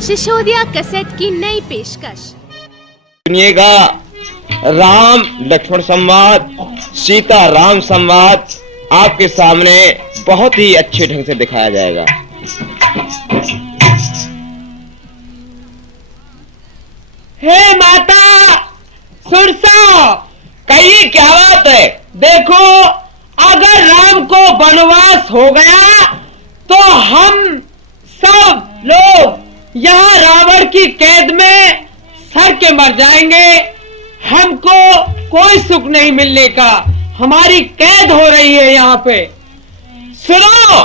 Sisodia cassette की नई पेशकश। सुनिएगा, राम लक्ष्मण संवाद, सीता राम संवाद आपके सामने बहुत ही अच्छे ढंग से दिखाया जाएगा। हे माता सुरसा, कहिए क्या बात है? देखो अगर राम को वनवास हो गया तो हम सब लोग यहाँ रावण की कैद में सड़ के मर जाएंगे। हमको कोई सुख नहीं मिलने का, हमारी कैद हो रही है यहाँ पे। सुनो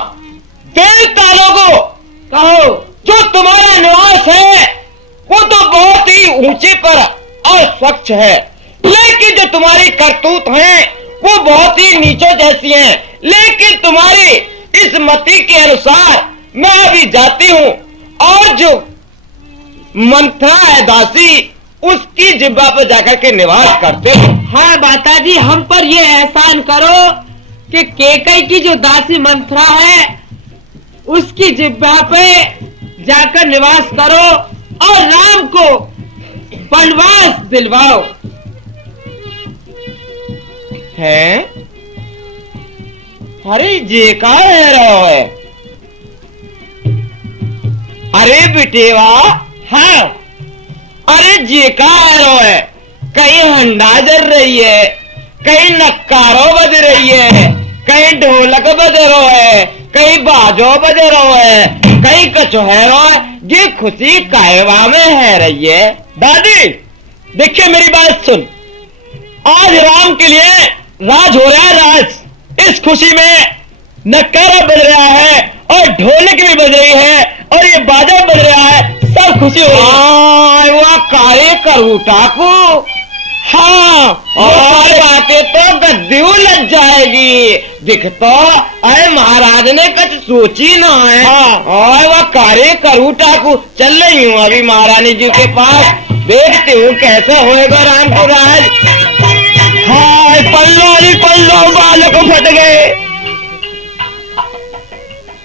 देवता लोगों, कहो। जो तुम्हारा निवास है वो तो बहुत ही ऊंचे पर और स्वच्छ है, लेकिन जो तुम्हारी करतूत है वो बहुत ही नीचों जैसी हैं। लेकिन तुम्हारी इस मति के अनुसार मैं अभी जाती हूँ और जो मंथरा है दासी, उसकी जिब्बा पर जाकर के निवास करते हो। हाँ माता जी, हम पर ये एहसान करो कि केकई की जो दासी मंथरा है उसकी जिब्बा पे जाकर निवास करो और राम को वनवास दिलवाओ। हैं? अरे ये का है रहा है? अरे बेटेवा, हाँ अरे ये का है रहा है? कहीं हंडा जल रही है, कहीं नक्कारो बज रही है, कहीं ढोलक बज रहा है, कहीं बाजो बज रहा है, कहीं कचोहरो है। ये खुशी कायवा में है रही है। दादी देखिए, मेरी बात सुन, आज राम के लिए राज हो रहा है, राज। इस खुशी में नक्कारा बज रहा है और ढोलक भी बज रही है और ये बाजा बज रहा है, सब खुशी हो रही है। वह कार्य करूँ टाकू, हाँ, और बातें तो गद्दू लग जाएगी। दिख तो अरे महाराज ने कुछ सोची ना है। हाँ। और वह कार्य करूँ टाकू, चल रही हूँ अभी महारानी जी के पास, देखती हूँ कैसे होएगा राम को राज। हाय पल्लो बालक फट गए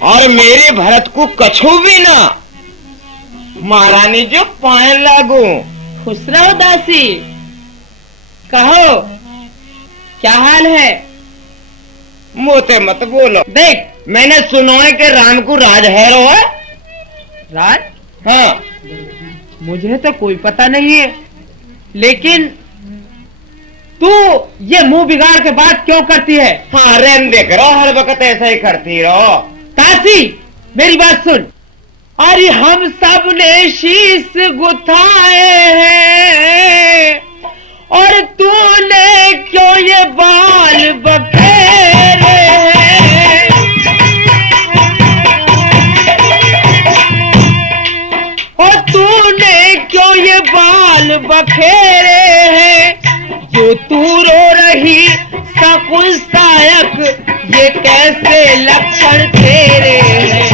और मेरे भरत को कछु भी ना। महारानी जो पाए लागू। खुश रहो दासी, कहो क्या हाल है? मोते मत बोलो। देख, मैंने सुना है कि राम को राज है रो है। राज? हाँ, मुझे तो कोई पता नहीं है, लेकिन तू ये मुंह बिगाड़ के बात क्यों करती है? हाँ रेन देख रहो, हर वक्त ऐसा ही करती रहो। तासी मेरी बात सुन। अरे हम सब ने शीश गुथाए हैं और तूने क्यों ये बाल बखेरे हैं? और तूने क्यों ये बाल बखेरे हैं? जो तू रो रही सकुल सायक, ये कैसे लक्षण तेरे हैं?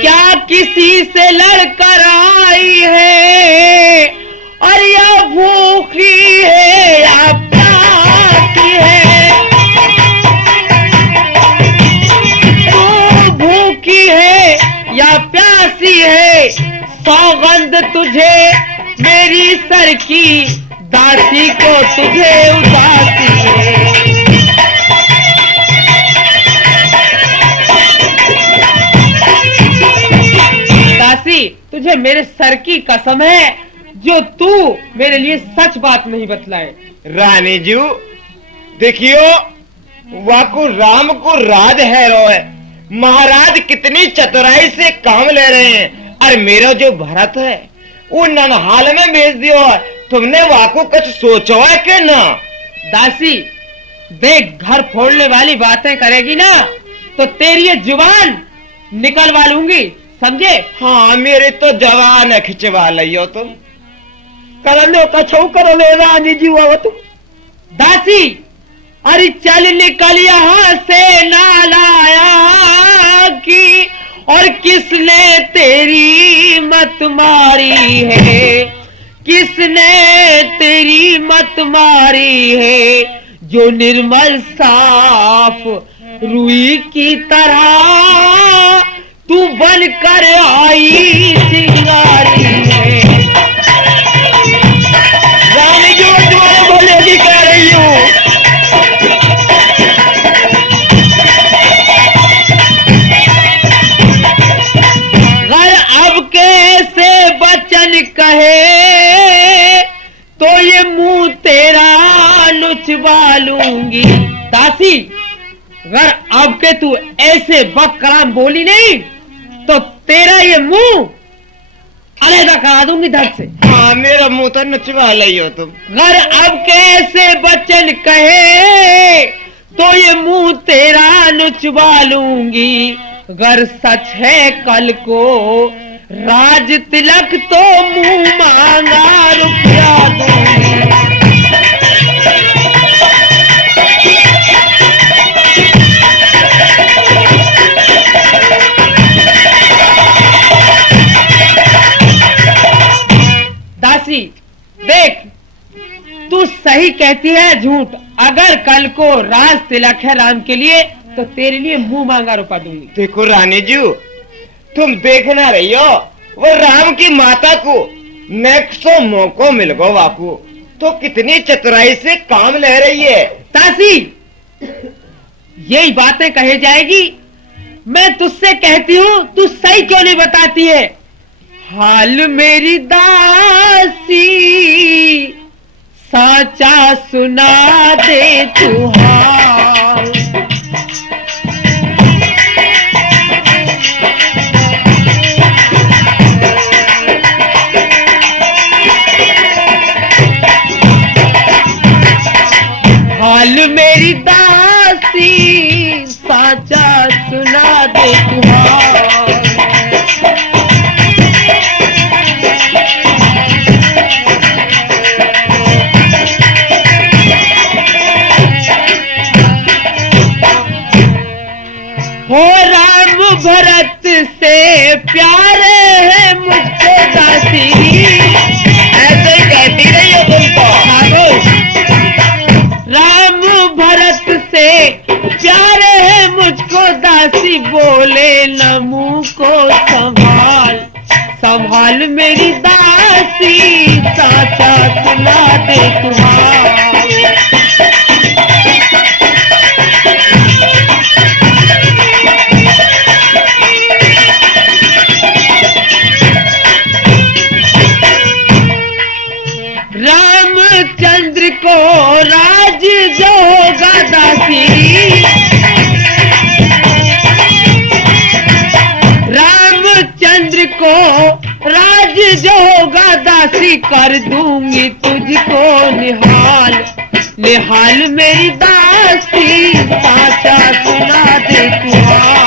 क्या किसी से लड़कर आई है और या भूखी है या प्यासी है? तू भूखी है या प्यासी है? सौगंध तुझे मेरी सर की, दासी को तुझे उदासी है। दासी, तुझे मेरे सर की कसम है, जो तू मेरे लिए सच बात नहीं बतलाए। रानी जी देखियो, वाकु राम को राज है रो है। महाराज कितनी चतुराई से काम ले रहे हैं। और मेरा जो भरत है वो ननहाल में भेज दियो है। तुमने वाकु कुछ सोचो है कि ना? दासी देख, घर फोड़ने वाली बातें करेगी ना तो तेरी ये जुबान निकलवा लूंगी, समझे? हाँ, मेरे तो जवान है, खिंचवा लियो तुम। कर लो कछो कर ले रानी जी वो तुम। दासी अरे चल निकल यहाँ से नालाया की, और किसने तेरी मत मारी है? किसने तेरी मत मारी है? जो निर्मल साफ रुई की तरह तू बन कर आई सिंगारी है। रानी जी मैं तुम्हारे भले की कह रही हूँ। अगर अब कैसे बचन कहे तो ये मुंह तेरा नुचवा लूंगी। दासी, अगर अब के तू ऐसे बकराम बोली नहीं तो तेरा ये मुंह अलहदा करा दूंगी धड़ से। हाँ मेरा मुंह तो नचवा रही हो तुम। अगर अब कैसे बचन कहे तो ये मुंह तेरा नुचवा लूंगी। अगर सच है कल को राज तिलक तो मुंह मांगा रुपया दूंगी। दासी देख, तू सही कहती है झूठ। अगर कल को राज तिलक है राम के लिए तो तेरे लिए मुंह मांगा रुपया दूंगी। देखो रानी जी तुम देख ना रही हो, वो राम की माता को नेक्सो मौको मिल गो बापू तो कितनी चतुराई से काम ले रही है। दासी, यही बातें कहे जाएगी। मैं तुझसे कहती हूँ, तू सही क्यों नहीं बताती है? हाल मेरी दासी साचा सुना दे तू हाल। हाल मेरी दासी साचा सुना दे तू हाल। हो राम भरत से प्यारे है मुझको दासी। ऐसे ही कहती रही हो तुम तो। राम भरत से प्यारे है मुझको दासी। बोले न मुंह को संभाल संभाल मेरी दासी साचा सुना दे तुम्हारा। रामचंद्र को राज जो होगा दासी। रामचंद्र को राज जो होगा दासी। कर दूंगी तुझको निहाल निहाल मेरी दासी साचा सुना दे तुम्हारा।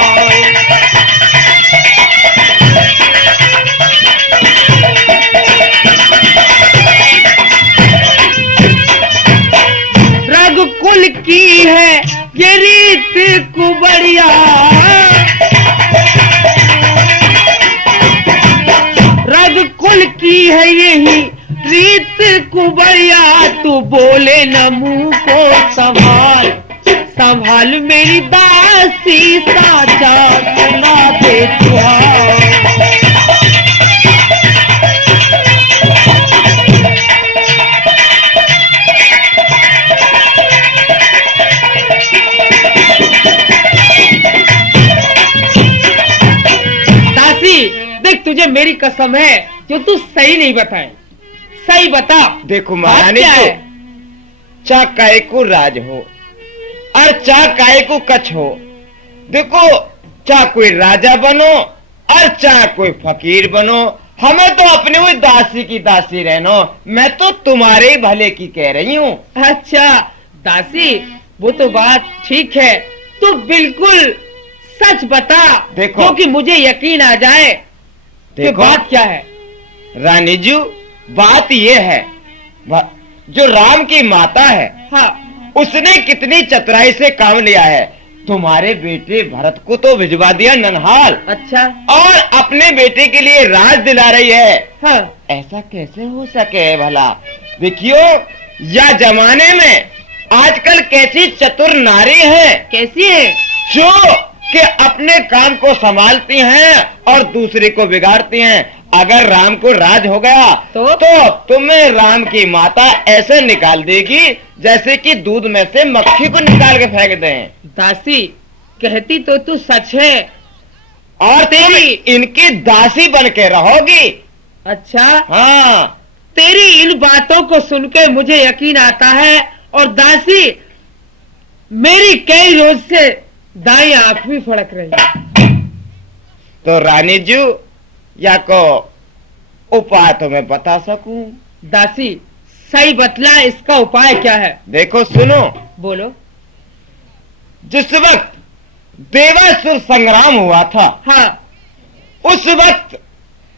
रघुकुल की है ये रीत कुबड़िया। रघुकुल की है यही रीत कुबड़िया। तू बोले न मुंह को संभाल संभाल मेरी दासी साचा सुना दे तुम्हारा। देख, तुझे मेरी कसम है जो तू सही नहीं बताए। सही बता। देखो महारानी जी, चा काय को राज हो और चा काय को कछ हो। देखो, चा कोई राजा बनो और चा कोई फकीर बनो, हमें तो अपनी हुई दासी की दासी रहना। मैं तो तुम्हारे ही भले की कह रही हूँ। अच्छा दासी, वो तो बात ठीक है। तू बिल्कुल सच बता, देखो क्योंकि मुझे यकीन आ जाए कि बात क्या है। रानी जी, बात ये है, जो राम की माता है, हाँ, उसने कितनी चतुराई से काम लिया है। तुम्हारे बेटे भरत को तो भिजवा दिया ननहाल। अच्छा। और अपने बेटे के लिए राज दिला रही है। हाँ। ऐसा कैसे हो सके भला? देखियो, या जमाने में आजकल कैसी चतुर नारी है, कैसी है? जो कि अपने काम को संभालती हैं और दूसरे को बिगाड़ती हैं। अगर राम को राज हो गया तो तुम्हें राम की माता ऐसे निकाल देगी जैसे कि दूध में से मक्खी को निकाल के फेंक दें। दासी, कहती तो तू सच है। और तेरी इनकी दासी बन के रहोगी। अच्छा, हाँ, तेरी इन बातों को सुनकर मुझे यकीन आता है। और दासी, मेरी कई रोज से दाई आंख भी फड़क रही है। तो रानी जी, या को उपाय तो मैं बता सकूं? दासी, सही बतला, इसका उपाय क्या है? देखो, सुनो। बोलो। जिस वक्त देवासुर संग्राम हुआ था, हाँ, उस वक्त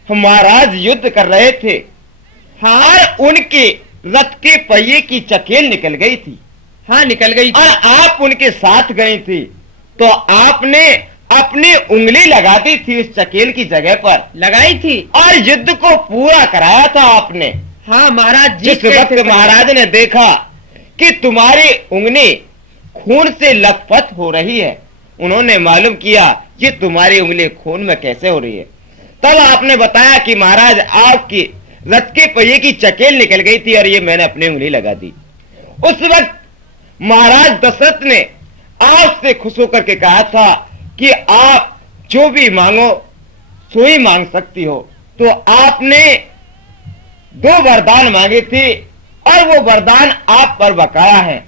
महाराज युद्ध कर रहे थे। हाँ, और उनके रथ के पहिए की चकेल निकल गई थी। हाँ, निकल गई थी। और आप उनके साथ गई थी, तो आपने अपनी उंगली लगा दी थी उस चकेल की जगह पर, लगाई थी। और युद्ध को पूरा कराया था आपने। हाँ महाराज, जिस वक्त महाराज ने देखा कि तुम्हारी उंगली खून से लथपथ हो रही है, उन्होंने मालूम किया कि तुम्हारी उंगली खून में कैसे हो रही है। तब आपने बताया कि महाराज, आपकी रथ के पहिए की चकेल निकल गई थी और ये मैंने अपनी उंगली लगा दी। उस वक्त महाराज दशरथ ने आपसे खुश होकर के कहा था कि आप जो भी मांगो सो ही मांग सकती हो। तो आपने 2 वरदान मांगे थे और वो वरदान आप पर बकाया है।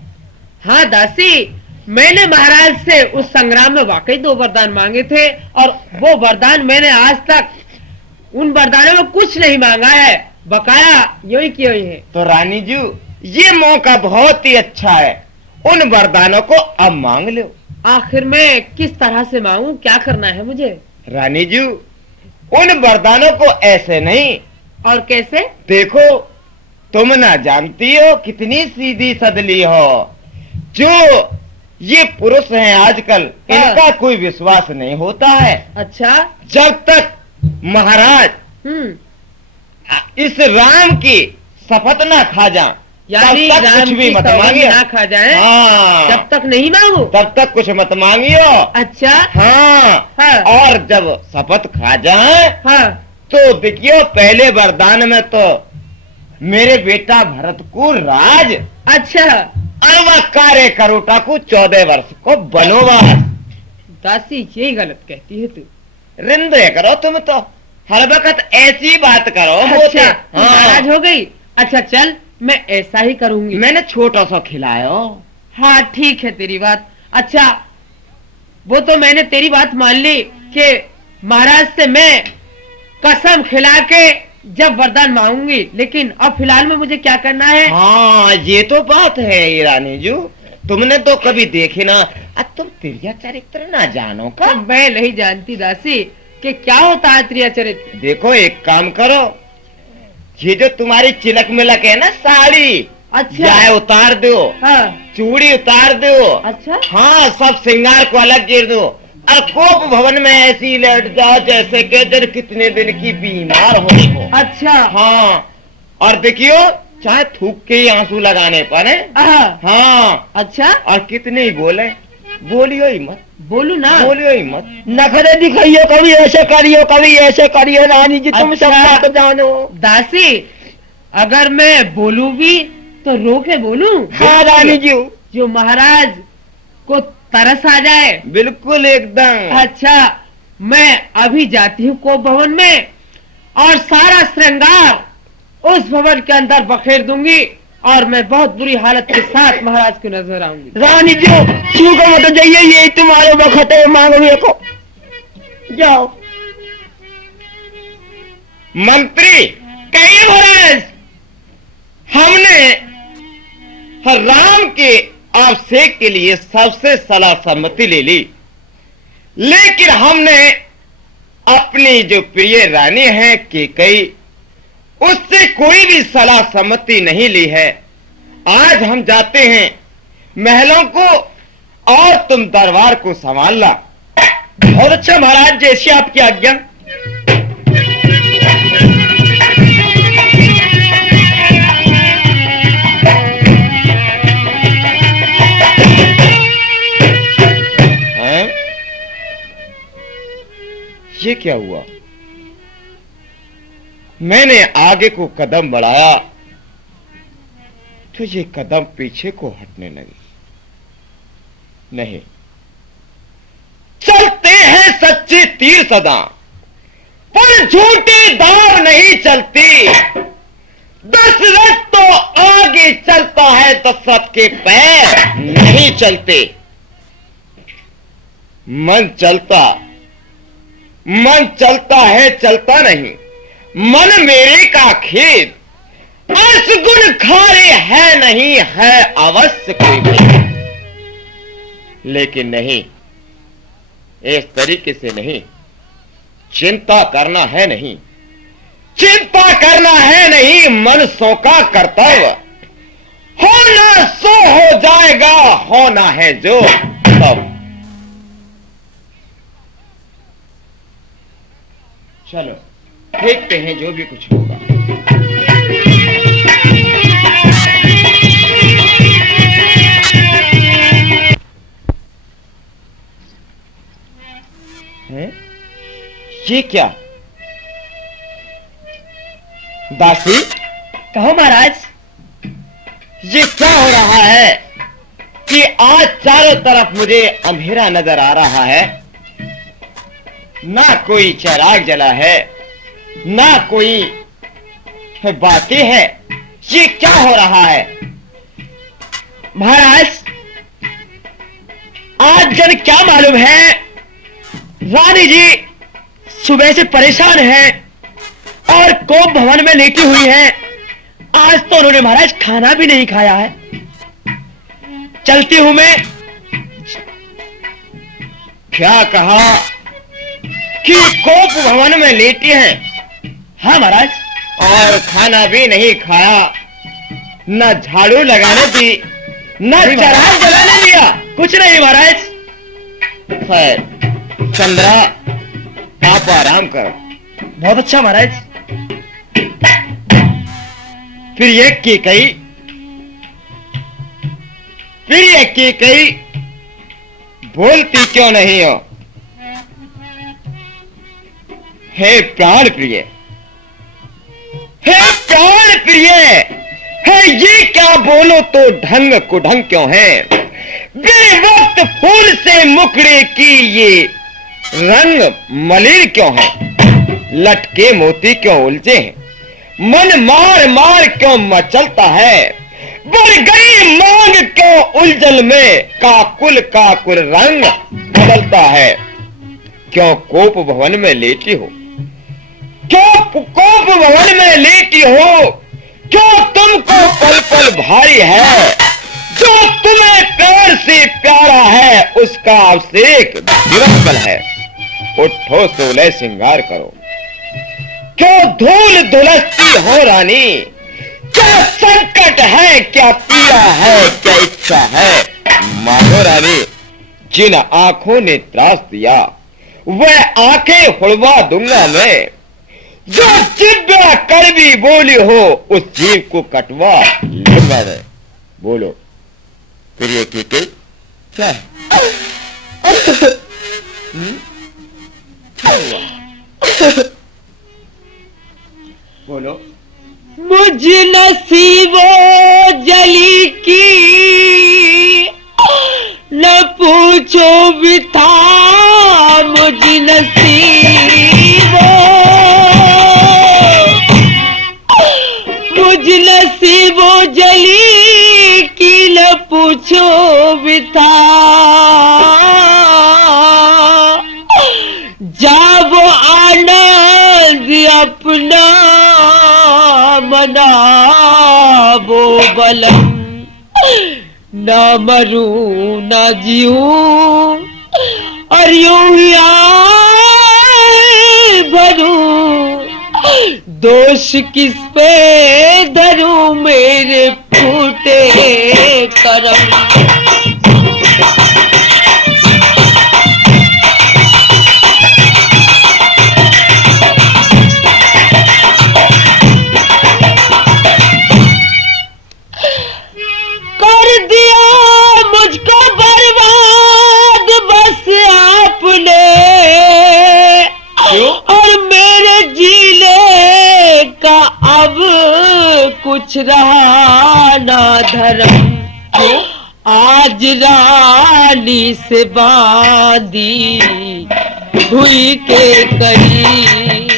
हाँ दासी, मैंने महाराज से उस संग्राम में वाकई 2 वरदान मांगे थे, और वो वरदान मैंने आज तक उन वरदानों में कुछ नहीं मांगा है, बकाया यो ही की हुई है। तो रानी जी, ये मौका बहुत ही अच्छा है, उन वरदानों को अब मांग लो। आखिर मैं किस तरह से मांगू, क्या करना है मुझे? रानी जी, उन वरदानों को ऐसे नहीं। और कैसे? देखो, तुम ना जानती हो कितनी सीधी सदली हो। जो ये पुरुष हैं आजकल, हाँ। इनका कोई विश्वास नहीं होता है। अच्छा। जब तक महाराज इस राम की शपथ ना खा जाए, यानी तब तक राम कुछ भी की मत सौगंध मांगियो। ना खा जाए, हाँ, तब तक नहीं मांगू, तब तक कुछ मत मांगियो। अच्छा। हाँ, हाँ। और जब शपथ खा जाए, हाँ, तो देखियो, पहले वरदान में तो मेरे बेटा भरत को राज, अच्छा। और वह कार्य करोटा को 14 वर्ष को बनोवास। दासी, यही गलत कहती है तू। रिंदे करो तुम तो, हर वक्त ऐसी बात करो। अच्छा, हाँ। नाराज हो गई। अच्छा चल, मैं ऐसा ही करूंगी। मैंने छोटा सा खिलायो। हाँ ठीक है तेरी बात। अच्छा, वो तो मैंने तेरी बात मान ली कि महाराज से मैं कसम खिला के जब वरदान मांगूंगी, लेकिन अब फिलहाल में मुझे क्या करना है? हाँ, ये तो बात है ये रानी जी, तुमने तो कभी देखे ना, अब तुम त्रिया चरित्र ना जानो का? मैं नहीं जानती दासी कि क्या होता है त्रिया चरित्र। देखो, एक काम करो, ये जो तुम्हारी चिलक मिलक है ना साड़ी, अच्छा। यह उतार दो। हाँ। चूड़ी उतार दो। अच्छा। हाँ, सब श्रृंगार को अलग गिर दो, और कोप भवन में ऐसी लेट जाओ जैसे कि जर कितने दिन की बीमार हो। अच्छा। हाँ, और देखियो, चाहे थूक के ही आंसू लगाने पड़े। हाँ। अच्छा। और कितने ही बोले, बोलियो ही मत। बोलू ना? बोलियो ही मत। नखरे दिखाइयो, कभी ऐसे करियो, कभी ऐसे करियो। रानी जी, तुम सब अच्छा। बात जानो। दासी, अगर मैं बोलू भी तो रो के बोलूं? हाँ रानी जी। जो महाराज को तरस आ जाए। बिल्कुल एकदम। अच्छा, मैं अभी जाती हूँ कोप भवन में, और सारा श्रृंगार उस भवन के अंदर बखेर दूंगी, और मैं बहुत बुरी हालत के साथ महाराज को नजर आऊंगी। रानी जी, क्यों को मत जाइए, ये तुम्हारे वक्त है, मांगो को जाओ। मंत्री, कहिए महाराज, हमने राम के अभिषेक के लिए सबसे सलाह सम्मति ले ली, लेकिन हमने अपनी जो प्रिय रानी है कैकेयी, उससे कोई भी सलाह सम्मति नहीं ली है। आज हम जाते हैं महलों को, और तुम दरबार को संभालना। बहुत अच्छा महाराज, जैसी आपकी आज्ञा। ये क्या हुआ? मैंने आगे को कदम बढ़ाया तो ये कदम पीछे को हटने लगे। नहीं, चलते हैं सच्चे तीर सदा, पर झूठी दाव नहीं चलती। दशरथ तो आगे चलता है, दशरथ के पैर नहीं चलते। मन चलता है, चलता नहीं। मन मेरे का खेत, गुण खारे है नहीं, है अवश्य कोई भी। लेकिन नहीं, इस तरीके से नहीं। चिंता करना है नहीं, चिंता करना है नहीं। मनुष्यों का कर्तव्य होना सो हो जाएगा, होना है जो तब। चलो देखते हैं जो भी कुछ होगा। है? ये क्या? दासी, कहो महाराज। ये क्या हो रहा है कि आज चारों तरफ मुझे अंधेरा नजर आ रहा है? ना कोई चिराग जला है, ना कोई बातें है। ये क्या हो रहा है? महाराज, आज जन क्या मालूम है, रानी जी सुबह से परेशान है और कोप भवन में लेटी हुई है। आज तो उन्होंने महाराज खाना भी नहीं खाया है। चलती हूं मैं। क्या कहा कि कोप भवन में लेटी है? हाँ महाराज। और खाना भी नहीं खाया, न झाड़ू लगाने दी, न चराग जलाने दिया? कुछ नहीं महाराज। खैर चंद्रा, आप आराम करो। बहुत अच्छा महाराज। फिर ये की कही, फिर ये की कही, बोलती क्यों नहीं हो? हे प्राण प्रिय, हे प्राण प्रिय, है ये क्या? बोलो तो ढंग कुढंग क्यों है? बेवक्त फूल से मुखड़े की ये रंग मलिन क्यों है? लटके मोती क्यों उलझे हैं? मन मार मार क्यों मचलता है? बढ़ गई मांग क्यों उलझन में? काकुल काकुल रंग बदलता है। क्यों कोप भवन में लेटी हो? क्यों कोप भवन में लेटी हो? क्यों तुमको पल पल भारी है? जो तुम्हें प्यार से प्यारा है, उसका अभिषेक दिवस बल है। उठो सोलह श्रृंगार करो। क्यों धूल धुलसती हो रानी? क्या संकट है, क्या पीड़ा है, क्या इच्छा है? मानो रानी, जिन आंखों ने त्रास दिया वह आंखें हुड़वा दूंगा मैं। जो जिब्या कड़वी बोली हो, उस जीव को कटवा लूंगा मैं। बोलो फिर ये क्या है? बोलो। मुझ नसीबो जली की न पूछो भी था। मुझ नसीबो, मुझ नसीबो जली की न पूछो भी था। जाबो आनंद अपना मनाबो बलम। न मरू न जीऊं और यूं ही आए भरूं। दोष किस पे धरूं मेरे फूटे करम। कुछ रहा ना धर्म, आज रानी से बांधी हुई के करी।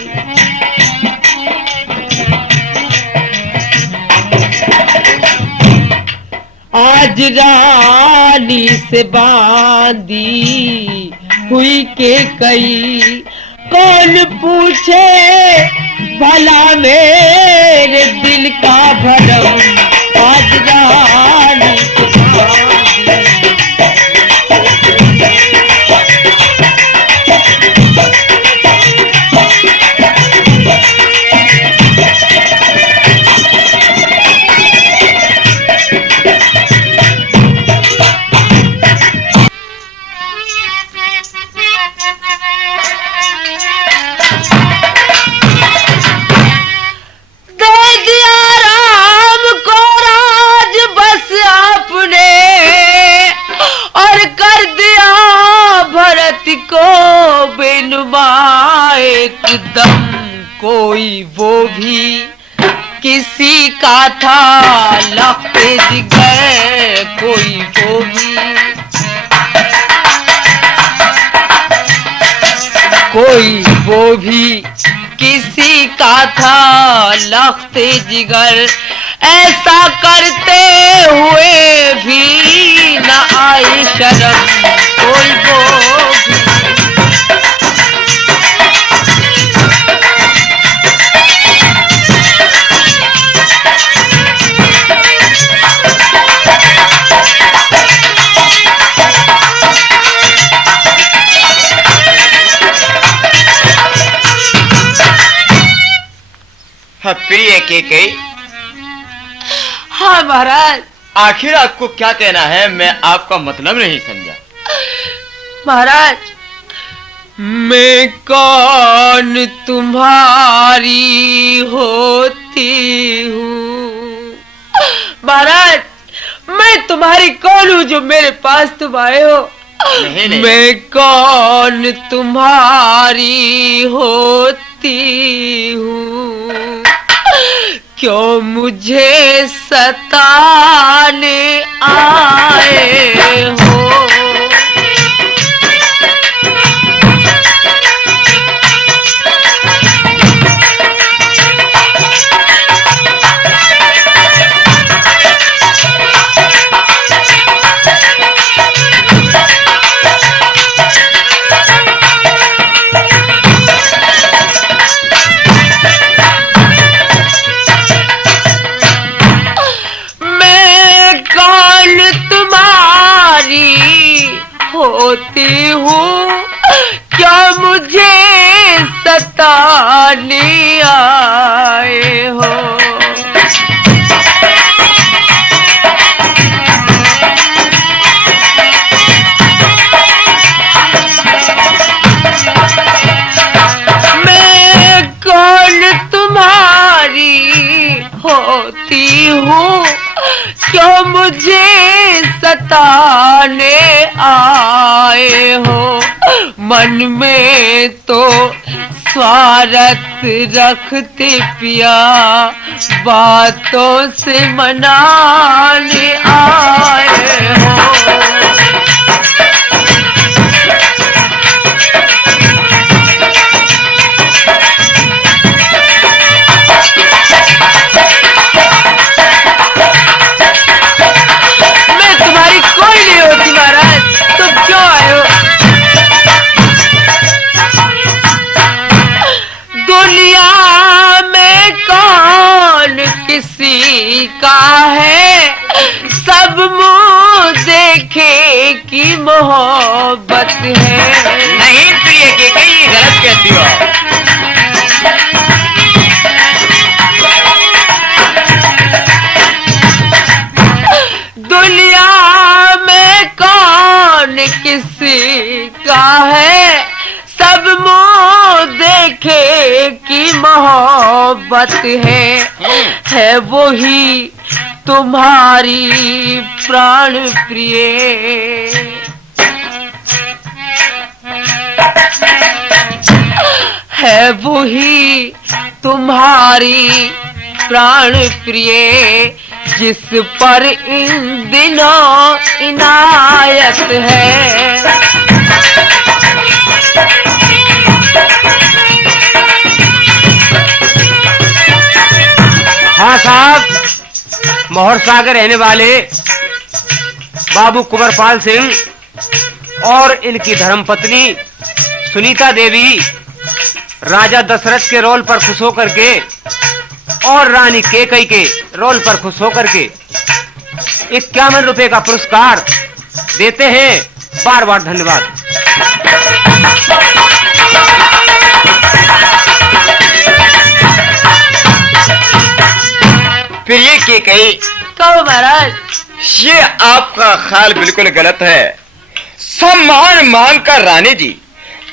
आज रानी से बांधी हुई के कई, कौन पूछे भला मेरे दिल का भरम। आज रानी से बांधी। को बेनुमा एकदम, कोई वो भी किसी का था लफ्ते जिगर, कोई वो भी, कोई वो भी किसी का था लफ्ते जिगर। ऐसा करते हुए भी न आई शर्म, कोई वो भी। प्रिय केकई। हाँ महाराज। आखिर आपको क्या कहना है? मैं आपका मतलब नहीं समझा। महाराज, मैं कौन तुम्हारी होती हूँ? महाराज, मैं तुम्हारी कौन हूँ जो मेरे पास तुम आए हो? नहीं। मैं कौन तुम्हारी होती हूँ? क्यों मुझे सताने आए हो? होती हूँ, क्या मुझे सताने आए हो? मैं कौन तुम्हारी होती हूँ, क्यों मुझे सताने आए हो? मन में तो स्वार्थ रखते पिया, बातों से मनाने आए हो। किसी का है सब मुँह देखे की मोहब्बत है। नहीं प्रिय के कहीं गलत कहती हो। दुनिया में कौन किसी का है सब मुँह देखे की मोहब्बत है वही तुम्हारी प्राण प्रिय। है वही तुम्हारी प्राण प्राण प्रिय जिस पर इन दिनों इनायत है। हाँ साहब, मोहर सागर रहने वाले बाबू कुंवरपाल सिंह और इनकी धर्मपत्नी सुनीता देवी राजा दशरथ के रोल पर खुश होकर के और रानी केकई के रोल पर खुश होकर के 51 रुपए का पुरस्कार देते हैं। बार बार धन्यवाद। फिर ये केकई, कहो महाराज। ये आपका ख्याल बिल्कुल गलत है। सम्मान मांगकर रानी जी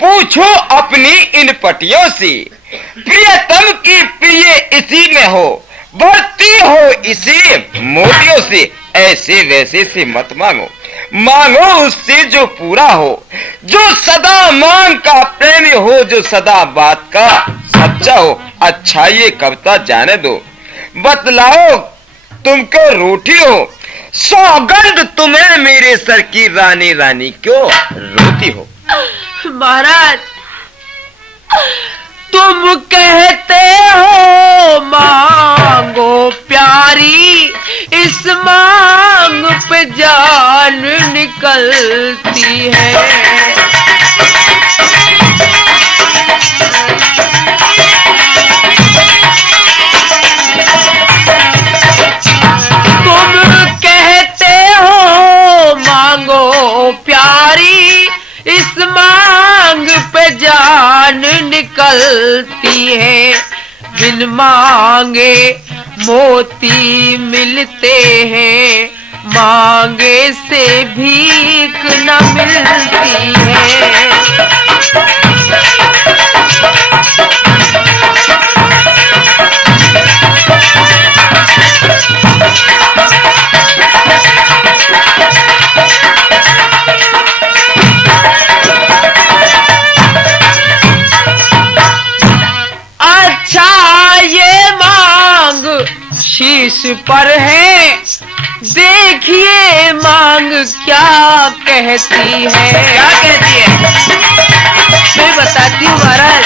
पूछो अपनी इन पटियों से, प्रियतम की प्रिय इसी में हो, भर्ती हो इसी मोतियों से। ऐसे वैसे से मत मांगो, मांगो उससे जो पूरा हो, जो सदा मांग का प्रेमी हो, जो सदा बात का सच्चा हो। अच्छा ये कविता जाने दो, बतलाओ तुमको रूठी हो, सौगंध तुम्हें मेरे सर की रानी, रानी क्यों रोती हो। महाराज तुम कहते हो मांगो प्यारी, इस मांग पे जान निकलती है। प्यारी इस मांग पे जान निकलती है। बिन मांगे मोती मिलते हैं, मांगे से भीख न मिलती है। शीश पर है देखिए मांग क्या कहती है। क्या कहती है? मैं बताती हूँ महाराज।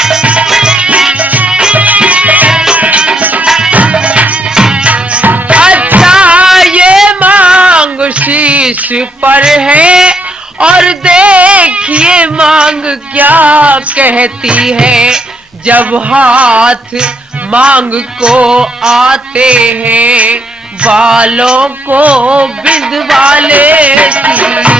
अच्छा ये मांग शीश पर है और देखिए मांग क्या कहती है। जब हाथ मांग को आते हैं, बालों को बिंदवा लेती है।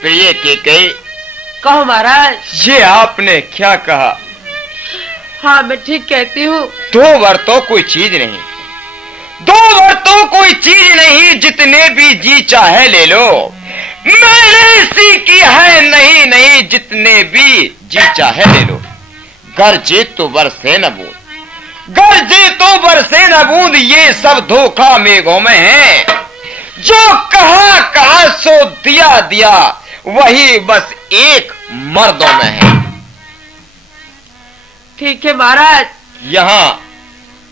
प्रिय केकई, कहो महाराज। ये आपने क्या कहा? हाँ मैं ठीक कहती हूँ। दो वर तो कोई चीज नहीं, दो वर तो कोई चीज नहीं, जितने भी जी चाहे ले लो, मैंने सी की है नहीं नहीं, जितने भी जी चाहे ले लो। गरजे तो बरसे न बूंद, गरजे तो बरसे न बूंद, ये सब धोखा मेघों में है। जो कहा कहा सो दिया दिया, वही बस एक मर्दों में है। ठीक है महाराज। यहाँ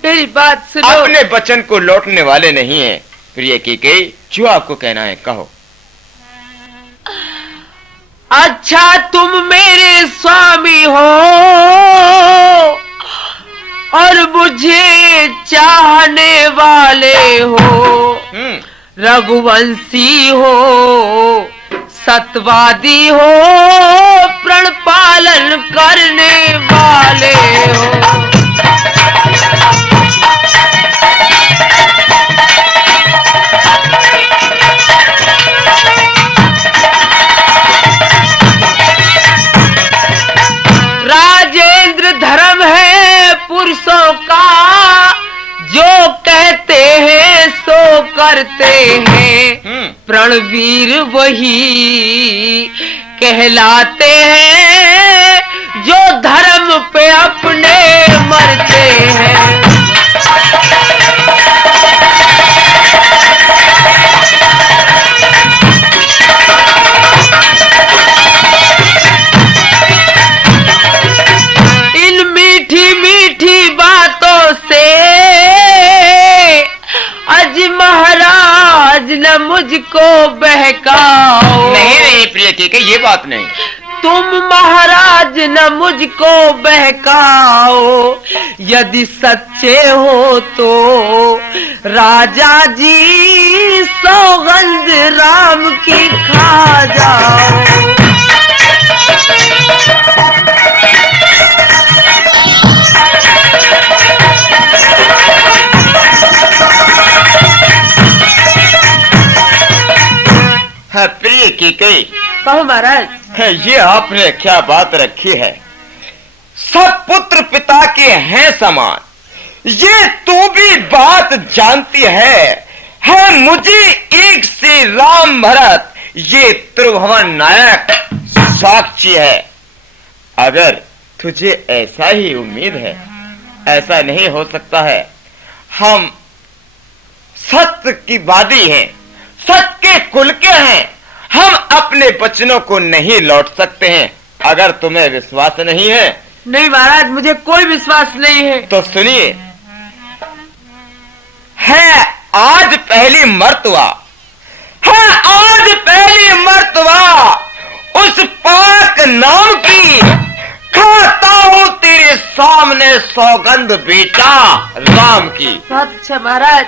मेरी बात सुनो। अपने वचन को लौटने वाले नहीं है। प्रिय केकई, जो आपको कहना है कहो। अच्छा तुम मेरे स्वामी हो और मुझे चाहने वाले हो, रघुवंशी हो, सतवादी हो, प्रण पालन करने वाले हो। राजेंद्र धर्म है पुरुषों का, जो कहते हैं सो करते हैं। प्रणवीर वही कहलाते हैं, जो धर्म पे अपने मरते हैं। इन मीठी मीठी बातों से आज महाराज न मुझको बहकाओ। नहीं प्रिय के ये बात नहीं। तुम महाराज न मुझको बहकाओ, यदि सच्चे हो तो राजा जी सौगंध राम की खा जाओ। हाँ प्रिय की कहो महाराज। ये आपने क्या बात रखी है। सब पुत्र पिता के हैं समान, ये तू भी बात जानती है मुझे एक से राम भरत ये त्रिभुवन नायक साक्षी है। अगर तुझे ऐसा ही उम्मीद है, ऐसा नहीं हो सकता है। हम सत्य की वादी हैं, सत्य के कुल के हैं। हम अपने वचनों को नहीं लौट सकते हैं। अगर तुम्हें विश्वास नहीं है। नहीं महाराज, मुझे कोई विश्वास नहीं है। तो सुनिए, है आज पहली मर्तबा, है आज पहली मर्तबा उस पाक नाम की खाता हूं तेरे सामने सौगंध बेटा राम की। अच्छा महाराज।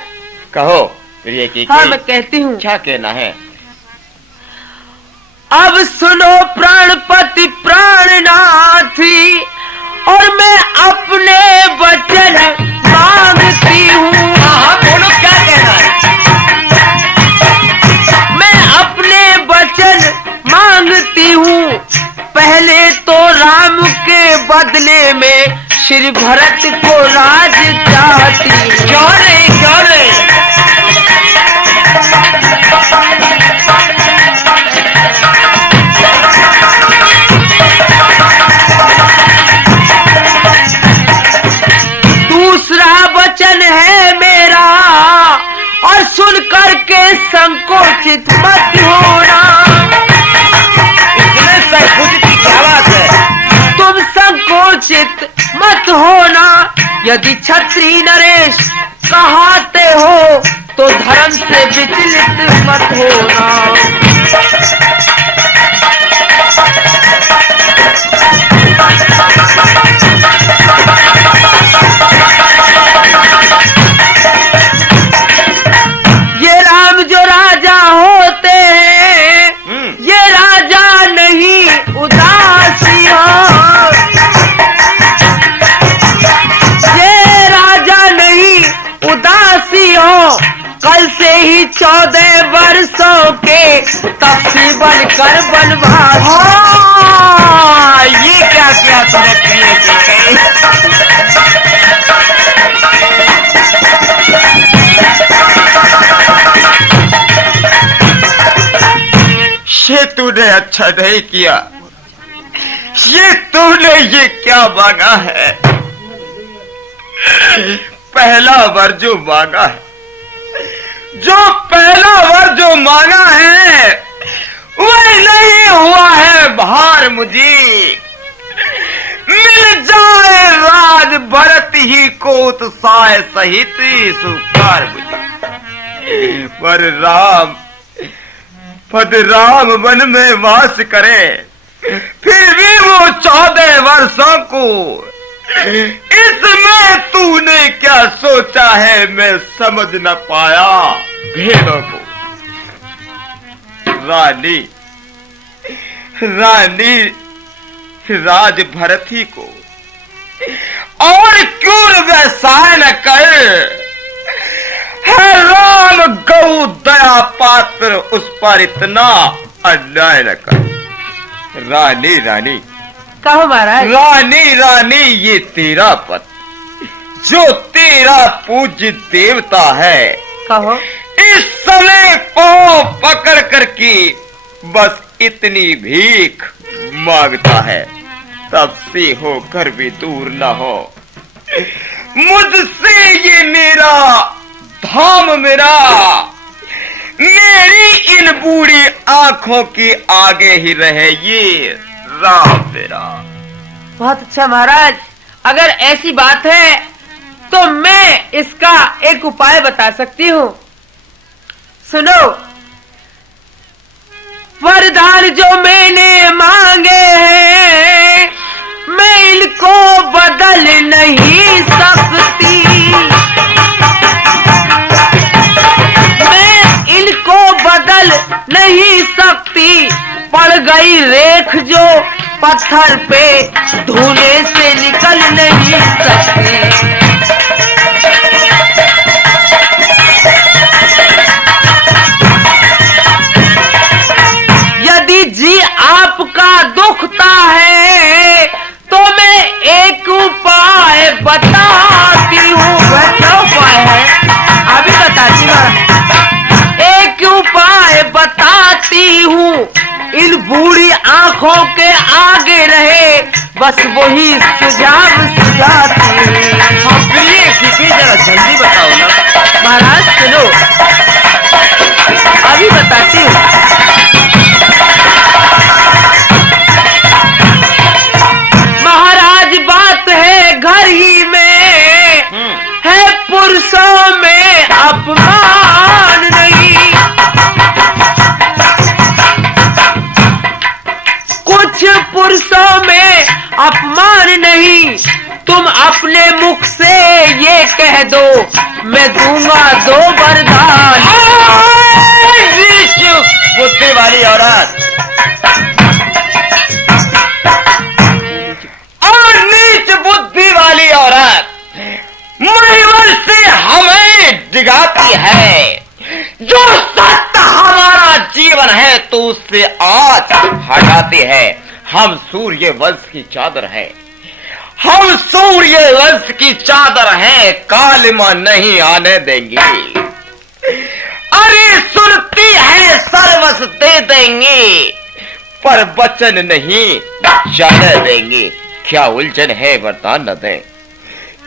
कहो प्रिय की। हाँ मैं कहती हूँ। क्या कहना है। अब सुनो प्राणपति प्राणनाथी, और मैं अपने वचन मांगती हूँ। हाँ बोलो क्या कहना है। मैं अपने वचन मांगती हूँ। पहले तो राम के बदले में श्री भरत को राज चाहती हूँ। क्यों नहीं, क्यों नहीं। दूसरा वचन है मेरा, और सुन करके संकोचित मत होना। इसमें संकोच की क्या बात है। तुम संकोचित मत होना। यदि क्षत्रिय नरेश कहाते हो तो धर्म से विचलित मत होना। ये राम जो राजा होते हैं, ये राजा नहीं उदासी हो। ये राजा नहीं उदासी हो। कल से ही 14 वर्षों के तपसी बनकर बनवास। हाँ, ये क्या किया तुमने प्रिय के। ये तूने अच्छा नहीं किया। ये तूने ये क्या मांगा है। पहला वर जो मांगा है, जो पहला वर जो मांगा है वह नहीं हुआ है। भार मुझे मिल जाए राज भरत ही को उत्साह सहित सुकार मुझे। पर राम पद राम मन में वास करे, फिर भी वो 14 वर्षों को इसमें तूने क्या सोचा है मैं समझ न पाया। भेड़ों को रानी रानी राज भरती को और क्यों व्यवसाय न कर। है राम गौ दया पात्र, उस पर इतना अन्याय न कर। रानी रानी कहो महाराज। रानी रानी ये तेरा पद, जो तेरा पूज्य देवता है, कहो। इस समय पांव पकड़ करके बस इतनी भीख मांगता है। सबसे होकर भी दूर न हो। मुझसे ये मेरा धाम मेरा, मेरी इन बूढ़ी आंखों के आगे ही रहे ये राम मेरा। बहुत अच्छा महाराज, अगर ऐसी बात है तो मैं इसका एक उपाय बता सकती हूँ। सुनो, वरदान जो मैंने मांगे हैं मैं इनको बदल नहीं सकती, मैं इनको बदल नहीं सकती। पड़ गई रेख जो पत्थर पे धोने से निकल नहीं सकती। यदि जी आपका दुखता है तो मैं एक उपाय बताती हूँ। वह क्या उपाय है अभी बताती हूँ। एक उपाय बताती हूँ, इन बूढ़ी आंखों के आगे रहे बस वही सुझाव सुझाती हूँ। हाँ प्रिय किसी जरा जल्दी बताओ ना। महाराज सुनो, अभी बताती हूँ। महाराज बात है घर ही में, है पुरुषों में अपमान नहीं। कुछ पुरुषों में अपमान नहीं, तुम अपने मुख से ये कह दो मैं दूंगा 2 वरदान। बुद्धि वाली औरत और नीच बुद्धि वाली औरत महिवर से हमें डिगाती है। जो सत्य हमारा जीवन है तो उससे आज हटाते हैं। हम सूर्य वंश की चादर है, हम सूर्य वंश की चादर है, कालिमा नहीं आने देंगे। अरे सुनती है सर्वस दे देंगे पर वचन नहीं जाने देंगे। क्या उलझन है वरदान न दें,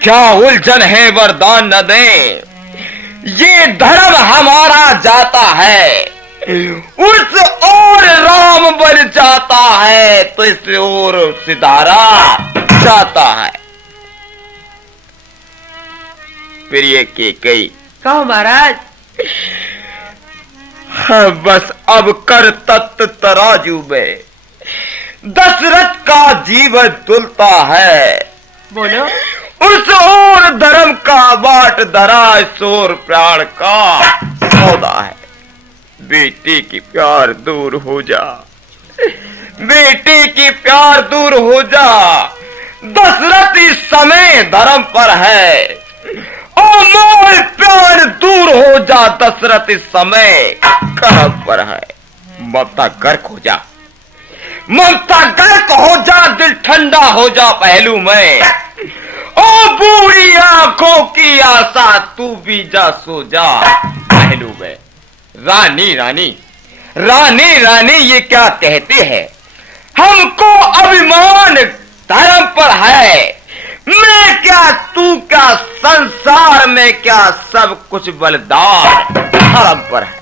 क्या उलझन है वरदान न दें। ये धर्म हमारा जाता है, उस ओर राम बन जाता है तो इस ओर सितारा जाता है। प्रिय के कई कहो महाराज। हाँ बस अब कर तत्त तराजू में दशरथ का जीवन तुलता है। बोलो। उस ओर धर्म का बाट धरा, इस ओर प्राण का सौदा है। बेटी की प्यार दूर हो जा, बेटी की प्यार दूर हो जा। दशरथ इस समय धर्म पर है, ओ मोर प्यार दूर हो जा। दशरथ इस समय कर्म पर है। ममता गर्क हो जा, ममता गर्क हो जा, दिल ठंडा हो जा पहलू में। ओ बूढ़ी आंखों की आशा तू भी जा सो जा पहलू में। रानी रानी रानी रानी ये क्या कहते हैं, हमको अभिमान धर्म पर है। मैं क्या तू क्या, संसार में क्या, सब कुछ बलिदान धर्म पर है।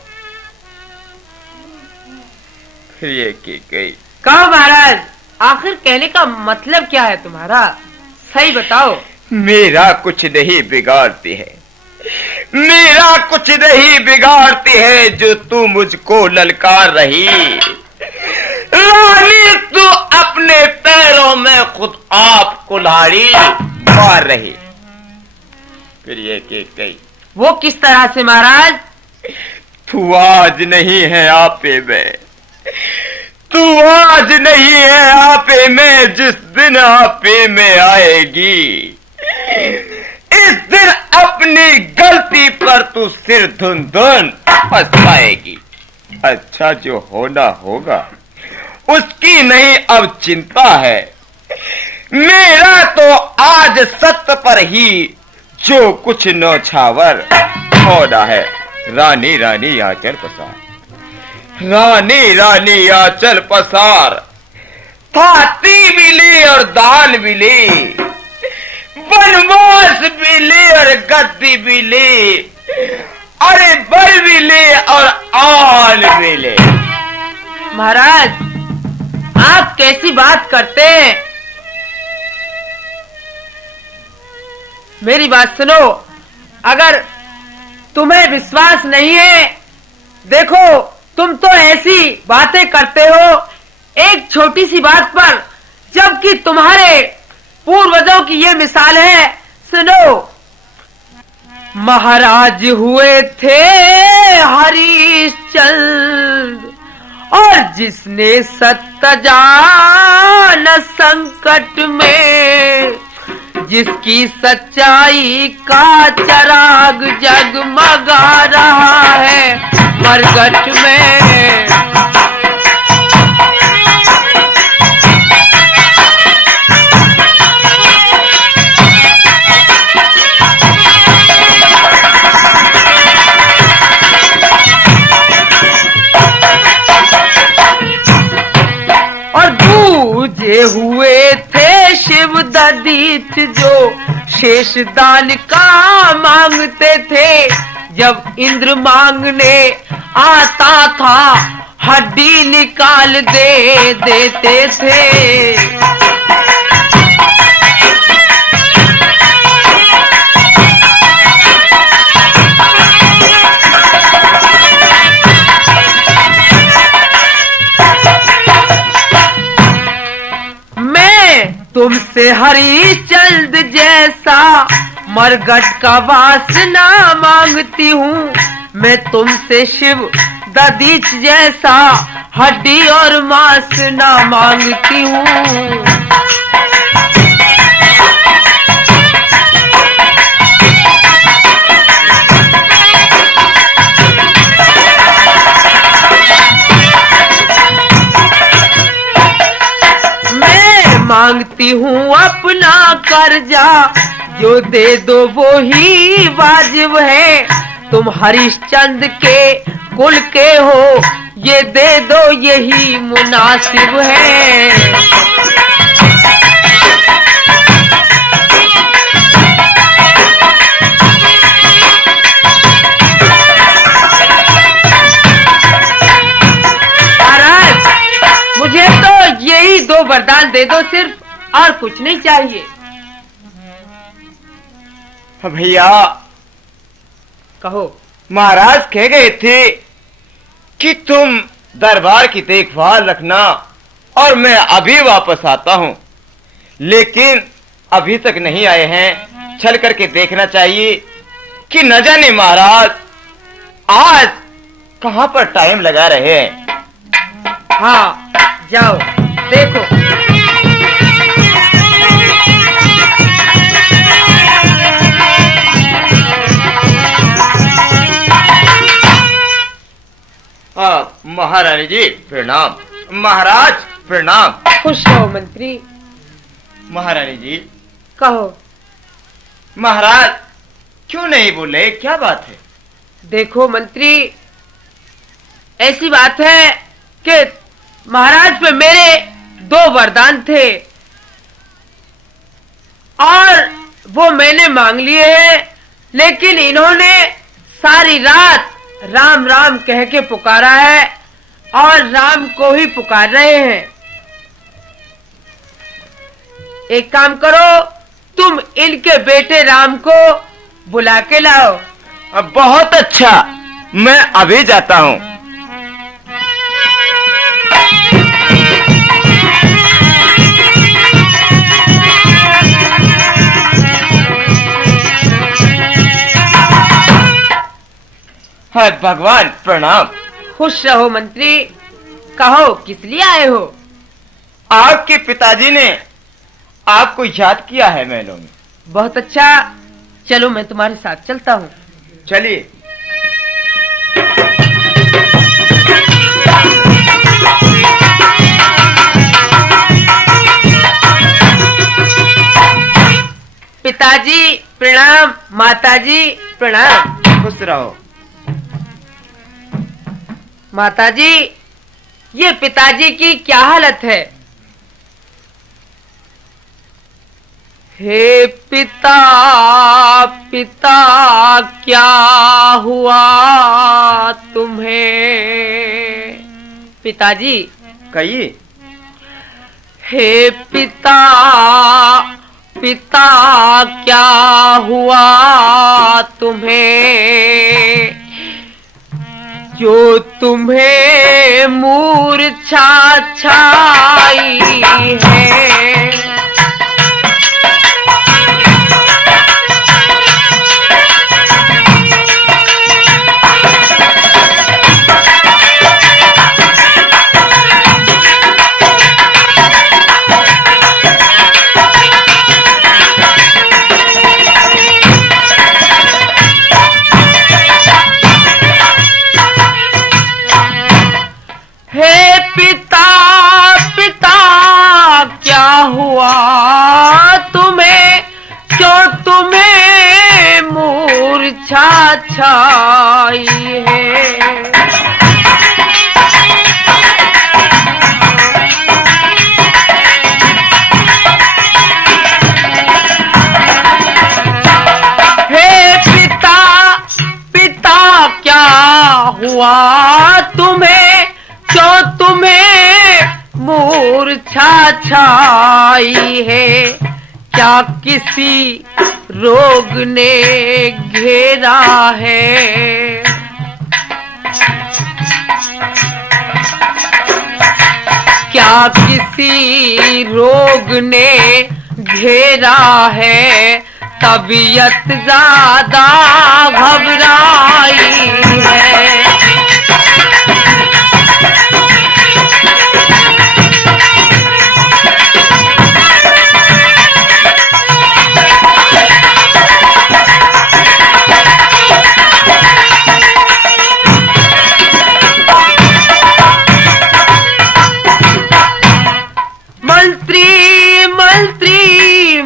फिर ये की गई। कहो महाराज, आखिर कहने का मतलब क्या है तुम्हारा, सही बताओ। मेरा कुछ नहीं बिगाड़ती है, मेरा कुछ नहीं बिगाड़ती है जो तू मुझको ललकार रही। रानी तू अपने पैरों में खुद आप कुल्हाड़ी मार रही। फिर ये के कही। वो किस तरह से महाराज? तू आज नहीं है आपे में, तू आज नहीं है आपे में, जिस दिन आपे में आएगी इस दिन अपनी गलती पर तू सिर धुन धुन पछताएगी। अच्छा जो होना होगा उसकी नहीं अब चिंता है। मेरा तो आज सत्य पर ही जो कुछ नौछावर होना है। रानी रानी आंचल पसार, रानी रानी आंचल पसार। फांसी भी ली और दान भी ली, वनवास भी ली और गद्दी भी ली, अरे बल भी ले और आल भी ले। महाराज, आप कैसी बात करते हैं? मेरी बात सुनो, अगर तुम्हें विश्वास नहीं है, देखो तुम तो ऐसी बातें करते हो एक छोटी सी बात पर, जबकि तुम्हारे पूर्वजों की ये मिसाल है। सुनो, महाराज हुए थे हरिश्चंद्र, और जिसने सत्तजान संकट में, जिसकी सच्चाई का चराग जगमगा रहा है मरघट में। हुए थे शिव दधिच, जो शेषदान का मांगते थे, जब इंद्र मांगने आता था हड्डी निकाल देते थे। तुमसे हरिश्चंद्र जैसा मरघट का वासना मांगती हूँ, मैं तुमसे शिव दधीच जैसा हड्डी और मांस ना मांगती हूँ। मांगती हूँ अपना कर्जा, जो दे दो वो ही वाजिब है। तुम हरिश्चंद्र के कुल के हो, ये दे दो यही मुनासिब है। मुझे तो यही दो वरदान दे दो सिर्फ, और कुछ नहीं चाहिए। भैया, कहो। महाराज कह गए थे कि तुम दरबार की देखभाल रखना और मैं अभी वापस आता हूँ, लेकिन अभी तक नहीं आए हैं। चल करके देखना चाहिए कि न जाने महाराज आज कहाँ पर टाइम लगा रहे हैं। हाँ, जाओ देखो। महारानी जी प्रणाम। महाराज प्रणाम। खुश रहो मंत्री। महारानी जी कहो। महाराज क्यों नहीं बोले, क्या बात है? देखो मंत्री, ऐसी बात है कि महाराज पे मेरे दो वरदान थे और वो मैंने मांग लिए हैं, लेकिन इन्होंने सारी रात राम राम कह के पुकारा है और राम को ही पुकार रहे हैं। एक काम करो, तुम इनके बेटे राम को बुला के लाओ। बहुत अच्छा, मैं अभी जाता हूँ। हाँ भगवान प्रणाम। खुश रहो मंत्री। कहो किस लिए आए हो? आपके पिताजी ने आपको याद किया है महलों में। बहुत अच्छा, चलो मैं तुम्हारे साथ चलता हूँ। चलिए। पिताजी प्रणाम, माताजी प्रणाम। खुश रहो। माताजी, ये पिताजी की क्या हालत है? हे पिता पिता क्या हुआ तुम्हें? पिताजी कहिए। हे पिता पिता क्या हुआ तुम्हें, जो तुम्हें मूर्छा छाई है? हुआ तुम्हें, जो तुम्हें मूर्छा छाई है? हे पिता पिता क्या हुआ तुम्हें, जो तुम्हें मूर्छा छाई है? क्या किसी रोग ने घेरा है? क्या किसी रोग ने घेरा है? तबीयत ज्यादा घबराई है।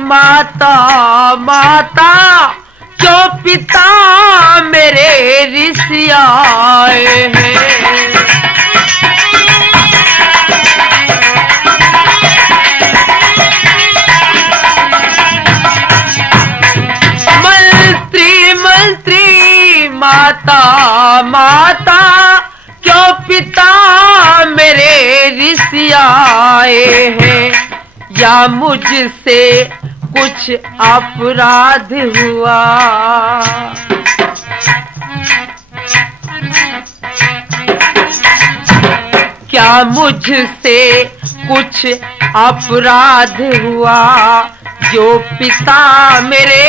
माता माता जो पिता मेरे ऋषि आए हैं, मंत्री मंत्री माता माता क्यों पिता मेरे ऋषि आए हैं? या मुझसे कुछ अपराध हुआ? क्या मुझसे कुछ अपराध हुआ, जो पिता मेरे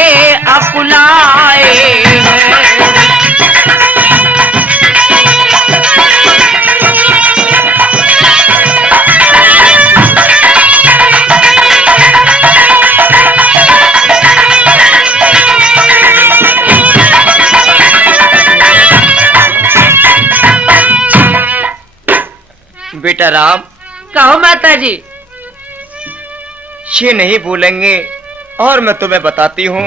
अकुलाए हैं? बेटा राम। कहो माता जी। ये नहीं भूलेंगे, और मैं तुम्हें बताती हूँ।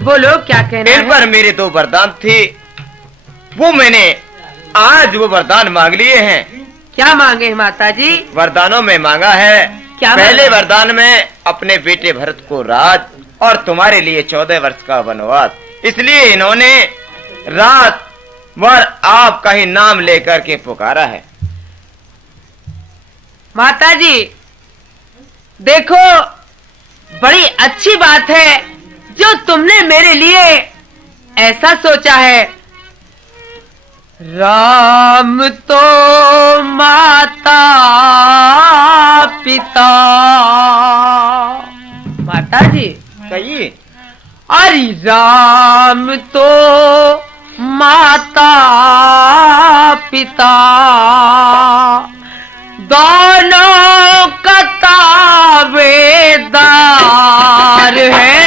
बोलो क्या कहना है? इन पर मेरे 2 वरदान थे, वो मैंने आज वो वरदान मांग लिए हैं। क्या मांगे हैं माता जी? वरदानों में मांगा है, क्या पहले वरदान में अपने बेटे भरत को राज और तुम्हारे लिए 14 वर्ष का वनवास। इसलिए इन्होंने रात भर आपका ही नाम लेकर के पुकारा है। माता जी देखो, बड़ी अच्छी बात है जो तुमने मेरे लिए ऐसा सोचा है। राम तो माता पिता। माता जी कहिए। अरे राम तो माता पिता दोनों का ताबेदार है।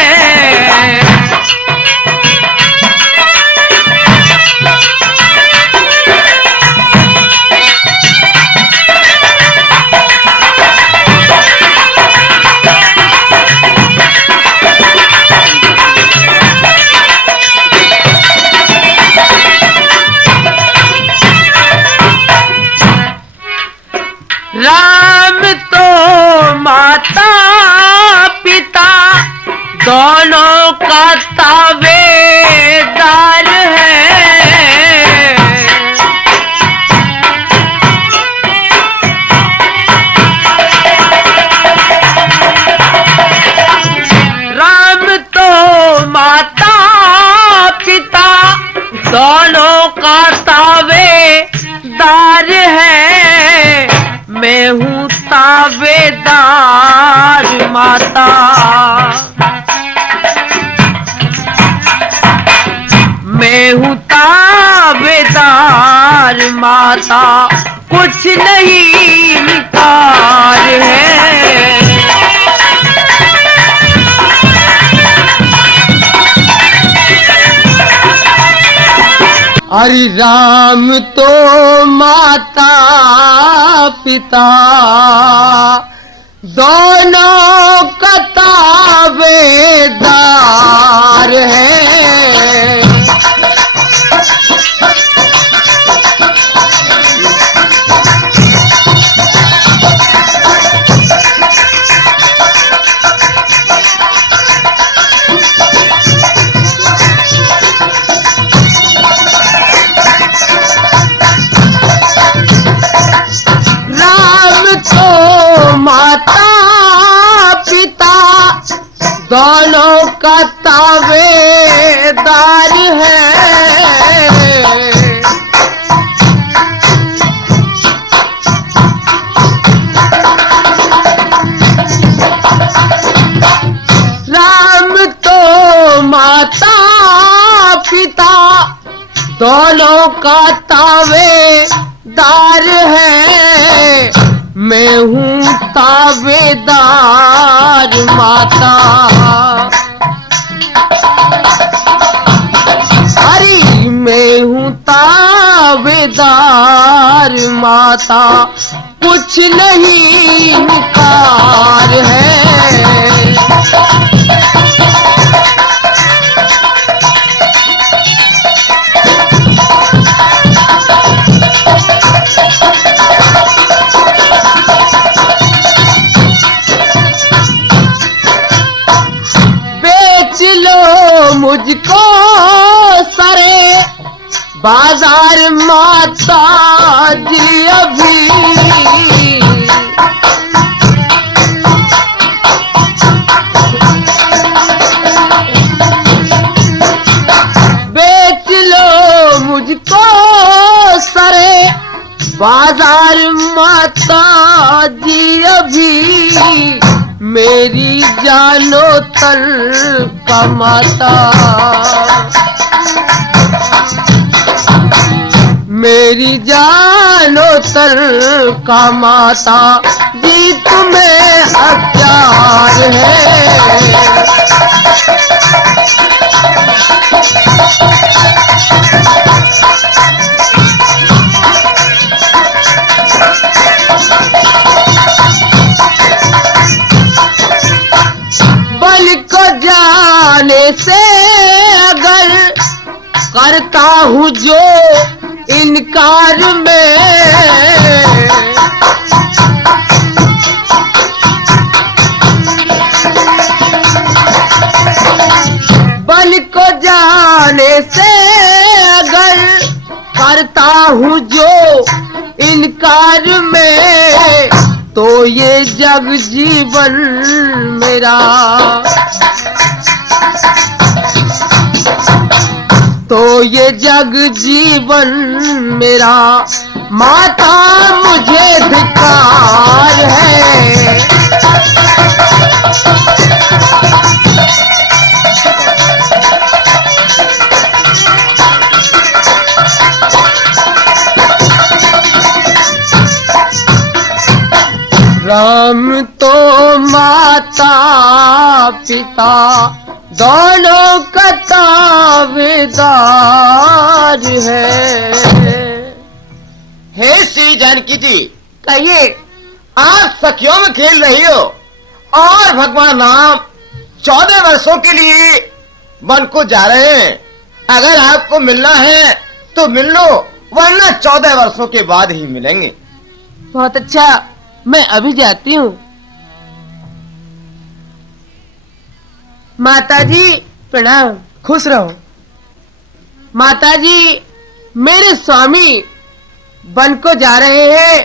राम तो माता पिता दोनों का ताबेदार है। राम तो माता पिता दोनों का ताबेदार है। मैं हूँ ताबेदार माता, मैं हूँ ताबेदार माता, कुछ नहीं इनकार है। हरि राम तो माता पिता दोनों का ताबेदार है। दोनों का ताबेदार है। राम तो माता पिता दोनों का ताबेदार है। मैं हूँ ताबेदार माता, हरी मैं हूँ ताबेदार माता, कुछ नहीं इनकार है। मुझको सरे बाजार माता जी अभी, बेच लो मुझको सरे बाजार माता जी अभी, मेरी जानो तल का माता, मेरी जानो तल का माता जी तुम्हें अख्तियार है। से अगर करता हूँ जो इनकार में, बल को जाने से अगर करता हूँ जो इनकार में, तो ये जग जीवन मेरा, तो ये जग जीवन मेरा माता मुझे धिक्कार है। राम तो माता पिता दोनों का ताबेदार है। हे श्री जानकी जी, कहिए आप सखियों में खेल रही हो और भगवान राम 14 वर्षों के लिए वन को जा रहे हैं। अगर आपको मिलना है तो मिल लो, वरना 14 वर्षों के बाद ही मिलेंगे। बहुत अच्छा, मैं अभी जाती हूँ। माताजी प्रणाम। खुश रहो। माताजी, मेरे स्वामी वन को जा रहे हैं,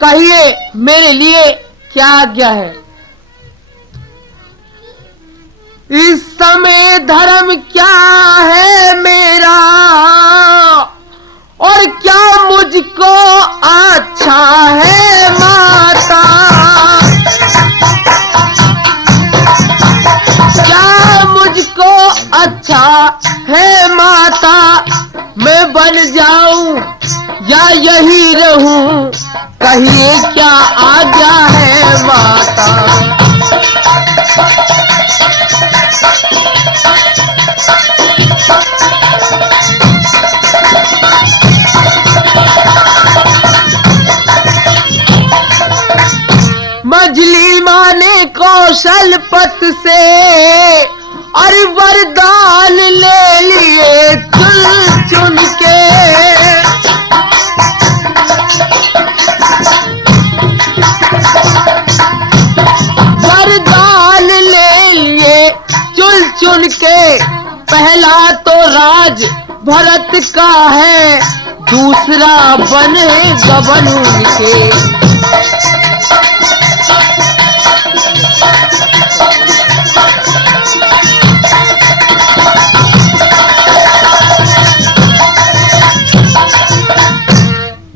कहिए मेरे लिए क्या आज्ञा है? इस समय धर्म क्या है मेरा और क्या मुझको अच्छा है माता? क्या मुझको अच्छा है माता? मैं बन जाऊं या यही रहूं, कहिए क्या आज्ञा है माता? मजली माने कौशल पत से और वरदान ले लिए चुन चुन के। वरदान ले लिए चुन चुन के, पहला तो राज भरत का है, दूसरा बने गबन उनके।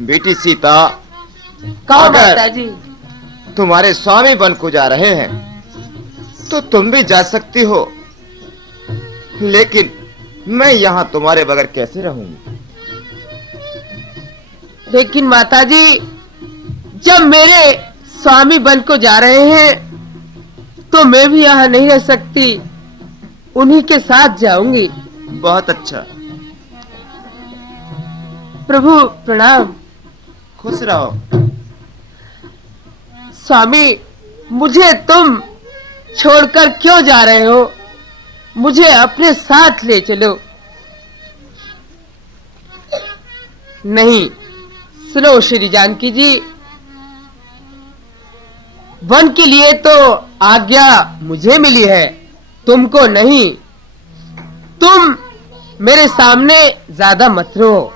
बेटी सीता, कहो अगर माताजी। तुम्हारे स्वामी वन को जा रहे हैं तो तुम भी जा सकती हो, लेकिन मैं यहाँ तुम्हारे बगैर कैसे रहूंगी? लेकिन माताजी, जब मेरे स्वामी वन को जा रहे हैं तो मैं भी यहाँ नहीं रह सकती, उन्हीं के साथ जाऊंगी। बहुत अच्छा। प्रभु प्रणाम। खुश रहो। स्वामी, मुझे तुम छोड़कर क्यों जा रहे हो? मुझे अपने साथ ले चलो। नहीं, सुनो श्री जानकी जी, वन के लिए तो आज्ञा मुझे मिली है, तुमको नहीं। तुम मेरे सामने ज्यादा मत रहो।